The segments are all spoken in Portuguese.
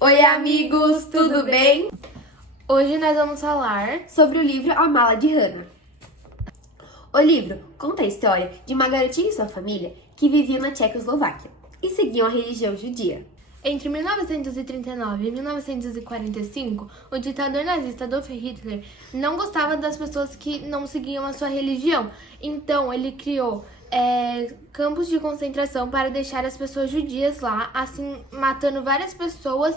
Oi, amigos, tudo bem? Hoje nós vamos falar Sobre o livro A Mala de Hannah. O livro conta a história de uma garotinha e sua família que viviam na Tchecoslováquia e seguiam a religião judia. Entre 1939 e 1945, o ditador nazista Adolf Hitler não gostava das pessoas que não seguiam a sua religião. Então, ele criou campos de concentração para deixar as pessoas judias lá, assim, matando várias pessoas.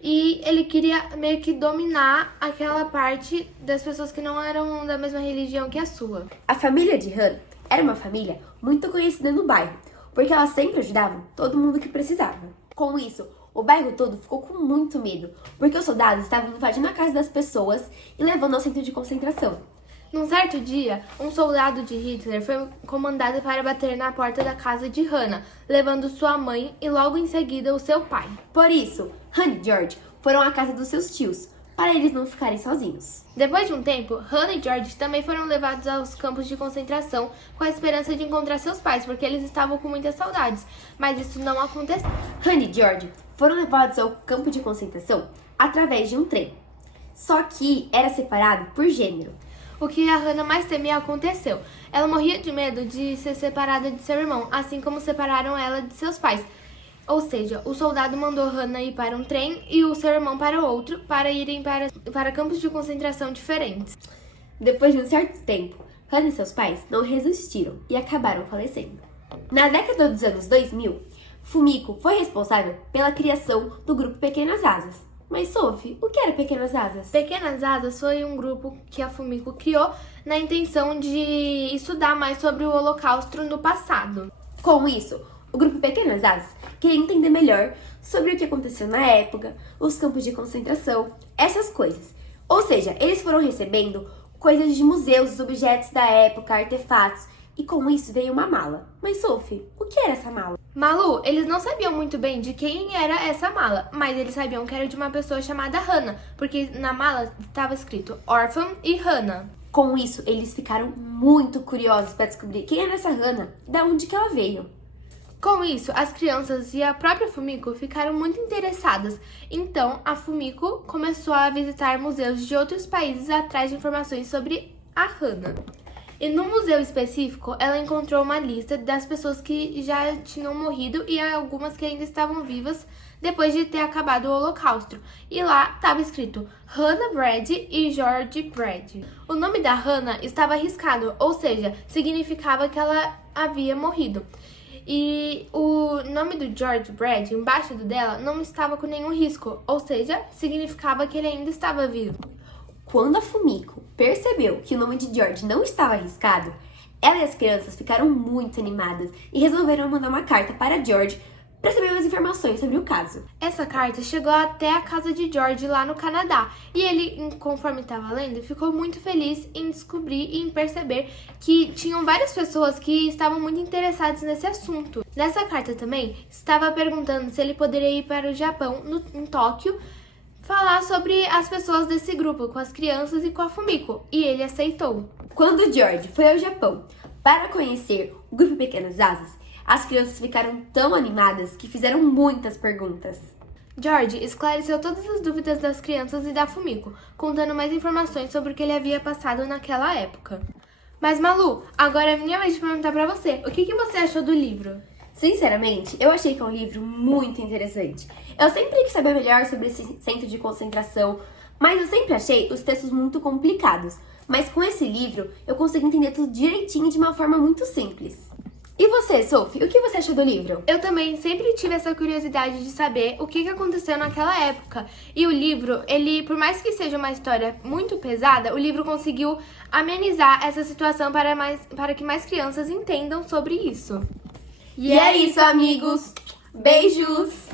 E ele queria meio que dominar aquela parte das pessoas que não eram da mesma religião que a sua. A família de Hannah era uma família muito conhecida no bairro, porque elas sempre ajudavam todo mundo que precisava. Com isso, o bairro todo ficou com muito medo, porque os soldados estavam invadindo a casa das pessoas e levando ao centro de concentração. Num certo dia, um soldado de Hitler foi comandado para bater na porta da casa de Hannah, levando sua mãe e logo em seguida o seu pai. Por isso, Hannah e George foram à casa dos seus tios, para eles não ficarem sozinhos. Depois de um tempo, Hannah e George também foram levados aos campos de concentração com a esperança de encontrar seus pais, porque eles estavam com muitas saudades, mas isso não aconteceu. Hannah e George foram levados ao campo de concentração através de um trem, só que era separado por gênero. O que a Hannah mais temia aconteceu. Ela morria de medo de ser separada de seu irmão, assim como separaram ela de seus pais. Ou seja, o soldado mandou Hannah ir para um trem e o seu irmão para outro, para irem para campos de concentração diferentes. Depois de um certo tempo, Hannah e seus pais não resistiram e acabaram falecendo. Na década dos anos 2000, Fumiko foi responsável pela criação do grupo Pequenas Asas. Mas, Sophie, o que era Pequenas Asas? Pequenas Asas foi um grupo que a Fumiko criou na intenção de estudar mais sobre o Holocausto no passado. Com isso, o grupo Pequenas Asas queria entender melhor sobre o que aconteceu na época, os campos de concentração, essas coisas. Ou seja, eles foram recebendo coisas de museus, objetos da época, artefatos, e com isso veio uma mala. Mas, Sophie, o que era essa mala? Malu, eles não sabiam muito bem de quem era essa mala, mas eles sabiam que era de uma pessoa chamada Hannah, porque na mala estava escrito órfã e Hannah. Com isso, eles ficaram muito curiosos para descobrir quem era essa Hannah e de onde que ela veio. Com isso, as crianças e a própria Fumiko ficaram muito interessadas. Então, a Fumiko começou a visitar museus de outros países atrás de informações sobre a Hannah. E no museu específico, ela encontrou uma lista das pessoas que já tinham morrido e algumas que ainda estavam vivas depois de ter acabado o Holocausto. E lá estava escrito Hannah Brad e George Brad. O nome da Hannah estava riscado, ou seja, significava que ela havia morrido. E o nome do George Brad, embaixo do dela, não estava com nenhum risco, ou seja, significava que ele ainda estava vivo. Quando a Fumiko percebeu que o nome de George não estava arriscado, ela e as crianças ficaram muito animadas e resolveram mandar uma carta para George para saber mais informações sobre o caso. Essa carta chegou até a casa de George lá no Canadá e ele, conforme estava lendo, ficou muito feliz em descobrir e em perceber que tinham várias pessoas que estavam muito interessadas nesse assunto. Nessa carta também estava perguntando se ele poderia ir para o Japão, em Tóquio, falar sobre as pessoas desse grupo, com as crianças e com a Fumiko, e ele aceitou. Quando George foi ao Japão para conhecer o grupo Pequenas Asas, as crianças ficaram tão animadas que fizeram muitas perguntas. George esclareceu todas as dúvidas das crianças e da Fumiko, contando mais informações sobre o que ele havia passado naquela época. Mas Malu, agora é minha vez de perguntar pra você, o que você achou do livro? Sinceramente, eu achei que é um livro muito interessante. Eu sempre quis saber melhor sobre esse centro de concentração, mas eu sempre achei os textos muito complicados. Mas com esse livro, eu consegui entender tudo direitinho de uma forma muito simples. E você, Sophie, o que você achou do livro? Eu também sempre tive essa curiosidade de saber o que aconteceu naquela época. E o livro, ele, por mais que seja uma história muito pesada, o livro conseguiu amenizar essa situação para que mais crianças entendam sobre isso. E é isso, amigos! Beijos!